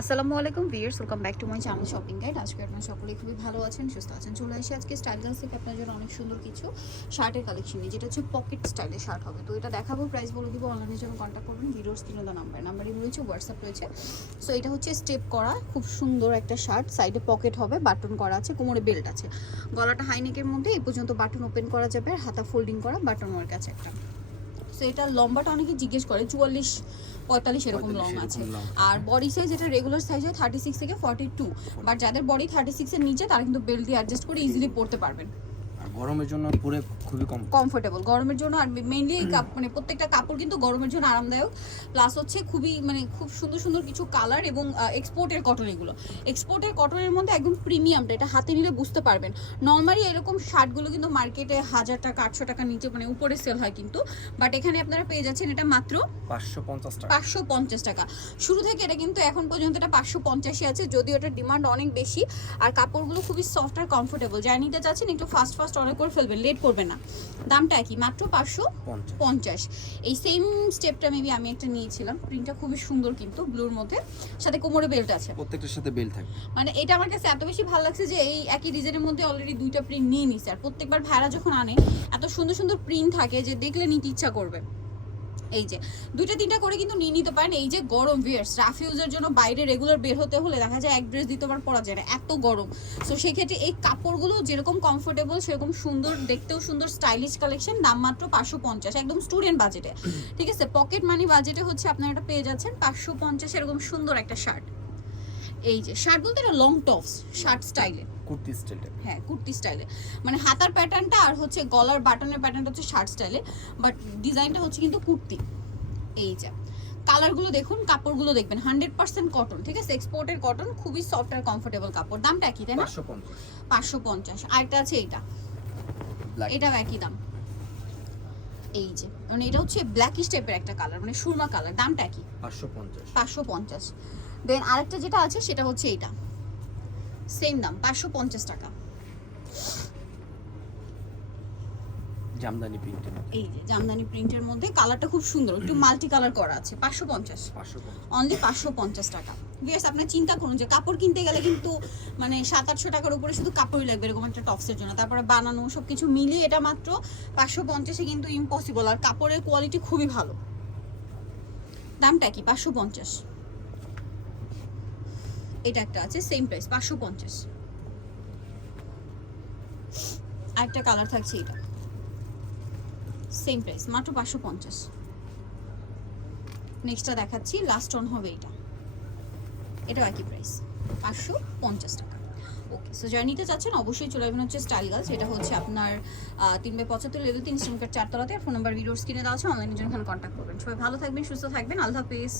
আসসালামু আলাইকুম viewers welcome back to my channel shopping guide. আজকে আপনারা সকলে খুবই ভালো আছেন, সুস্থ আছেন। চলে আসি আজকে স্টাইল থেকে আপনার জন্য অনেক সুন্দর কিছু শার্টের কালেকশন নিয়ে, যেটা হচ্ছে পকেট স্টাইলের শার্ট হবে। তো এটা দেখাবো, প্রাইস বলে দিব অনলাইনের জন্য কন্ট্যাক্ট করবেন। ভিডিওর স্ক্রিনে নাম্বার। নাম্বারই রয়েছে, হোয়াটসঅ্যাপ রয়েছে। সো এটা হচ্ছে স্টেপ করা, খুব সুন্দর একটা শার্ট। সাইডে পকেট হবে বাটন করা আছে, কোমরে বেল্ট আছে। গলাটা হাইনেকের মধ্যে, এই পর্যন্ত বাটন ওপেন করা যাবে, আর হাতা ফোল্ডিং করা বাটন ওয়ার্ক আছে একটা। সো এটা লম্বাটা অনেকে জিজ্ঞেস করে চুয়াল্লিশ পঁয়তাল্লিশ এরকম 45 লং আছে। আর বডি সাইজ এটা রেগুলার সাইজ হয় থার্টি সিক্স থেকে ফর্টি টু বাট যাদের বডি থার্টি সিক্সের নিচে তারা কিন্তু বেল্ট দিয়ে অ্যাডজাস্ট করে ইজিলি পড়তে পারবেন। গরমের জন্য পুরে খুবই কম। কমফোর্টেবল গরমের জন্য আর মেইনলি মানে প্রত্যেকটা কাপড় কিন্তু গরমের জন্য আরামদায়ক। প্লাস হচ্ছে খুবই মানে খুব সুন্দর সুন্দর কিছু কালার এবং এক্সপোর্টের কটন এগুলো। এক্সপোর্টের কটনের মধ্যে একদম প্রিমিয়ামটা এটা হাতে নিলে বুঝতে পারবেন। নর্মালি এরকম শার্টগুলো কিন্তু মার্কেটে হাজার টাকা আটশো টাকা নিচে মানে উপরে সেল হয় কিন্তু। বাট এখানে আপনারা পেয়ে যাচ্ছেন এটা মাত্র পাঁচশো পঞ্চাশ টাকা। পাঁচশো পঞ্চাশ টাকা। শুরু থেকে এটা কিন্তু এখন পর্যন্ত এটা পাঁচশো পঞ্চাশই আছে যদিও এটার ডিমান্ড অনেক বেশি। আর কাপড়গুলো খুবই সফট আর কমফোর্টেবল যারা নিতে চাচ্ছেন একটু ফাস্ট ফাস্ট অর্ডার করে ফেলবেন লেট করবে না। দামটা কি মাত্র পাঁচশো পঞ্চাশ। এই সেম স্টেপটা মেবি আমি একটা নিয়েছিলাম। প্রিন্টটা খুবই সুন্দর কিন্তু ব্লুর মধ্যে। সাথে কোমরে বেল্ট আছে। প্রত্যেকটার সাথে বেল্ট থাকে মানে এটা আমার কাছে এত বেশি ভালো লাগছে যে এই একই ডিজাইনের মধ্যে অলরেডি দুইটা প্রিন্ট নিয়ে নিছে আর প্রত্যেকবার ভাড়া যখন আনে এত সুন্দর সুন্দর প্রিন্ট থাকে যে দেখলে নিতে ইচ্ছা করবে। এই যে, দুইটা তিনটা করে কিন্তু নিয়ে নিতে পারেন। এই যে গরম ভিয়ার্স রাফিউজের জন্য বাইরে রেগুলার বের হতে হলে দেখা যায় এক ড্রেস দ্বিতীয়বার পরা যায় না, এত গরম। সো সেক্ষেত্রে এই কাপড়গুলো যেরকম কমফোর্টেবল সেরকম সুন্দর, দেখতেও সুন্দর স্টাইলিশ কালেকশন দাম মাত্র পাঁচশো পঞ্চাশ, একদম স্টুডেন্ট বাজেটে ঠিক আছে? পকেট মানি বাজেটে হচ্ছে আপনারা এটা পেয়ে যাচ্ছেন পাঁচশো পঞ্চাশ, এরকম সুন্দর একটা শার্ট এই যে শার্ট বলতে এটা লং টপস শার্ট স্টাইলে কুর্তি স্টাইলটা হ্যাঁ কুর্তি স্টাইলে। মানে হাতার প্যাটার্নটা আর হচ্ছে গলার বাটনের প্যাটার্নটা হচ্ছে শার্ট স্টাইলে বাট ডিজাইনটা হচ্ছে কিন্তু কুর্তি। এই যে কালারগুলো দেখুন কাপড়গুলো দেখবেন হান্ড্রেড পার্সেন্ট কটন ঠিক আছে? এক্সপোর্টের কটন খুবই সফট আর কমফোর্টেবল কাপড়। দামটা একই তাই না? পাঁচশো পঞ্চাশ। পাঁচশো পঞ্চাশ। আরেকটা আছে এইটা। এটাও একই দাম। এই যে মানে এটা হচ্ছে ব্ল্যাকিশ টাইপের একটা কালার মানে সুরমা কালার দামটা একই। পাঁচশো পঞ্চাশ। পাঁচশো পঞ্চাশ। দেন আরেকটা যেটা আছে সেটা হচ্ছে এইটা। সেম দাম পাঁচশো পঞ্চাশ টাকা। জামদানি প্রিন্টের এই যে জামদানি প্রিন্টের মধ্যে কালারটা খুব সুন্দর একটু মাল্টি কালার করা আছে পাঁচশো পঞ্চাশ। অনলি পাঁচশো পঞ্চাশ টাকা। বিয়ার্স আপনার চিন্তা করুন যে কাপড় কিনতে গেলে কিন্তু মানে সাত আটশো টাকার উপরে শুধু কাপড়ই লাগবে এরকম একটা টপসের জন্য। তারপরে বানানো সব কিছু মিলিয়ে এটা মাত্র পাঁচশো পঞ্চাশে কিন্তু ইম্পসিবল আর কাপড়ের কোয়ালিটি খুবই ভালো। দামটা কি? পাঁচশো পঞ্চাশ। এটা একটা আছে সেম প্রাইস পাঁচশো পঞ্চাশ। আরেকটা কালার থাকছে এটা। সেম প্রাইস মাত্র পাঁচশো পঞ্চাশ। নেক্সটটা দেখাচ্ছি লাস্ট অন হবে এটা। এটাও একই প্রাইস পাঁচশো পঞ্চাশ টাকা। ওকে সো যারা নিতে চাচ্ছেন, অবশ্যই চলে আসবেন হচ্ছে স্টাইল গার্লস এটা হচ্ছে আপনার তিন বাই পঁচাত্তর লেভেল তিন শ্রমিকের চারতলাতে। ফোন নাম্বার ভিডিওস কিনে দেওয়া আছে অনলাইনের জন্য কন্ট্যাক্ট করবেন। সবাই ভালো থাকবেন, সুস্থ থাকবেন, আল্লাহ হাফিজ।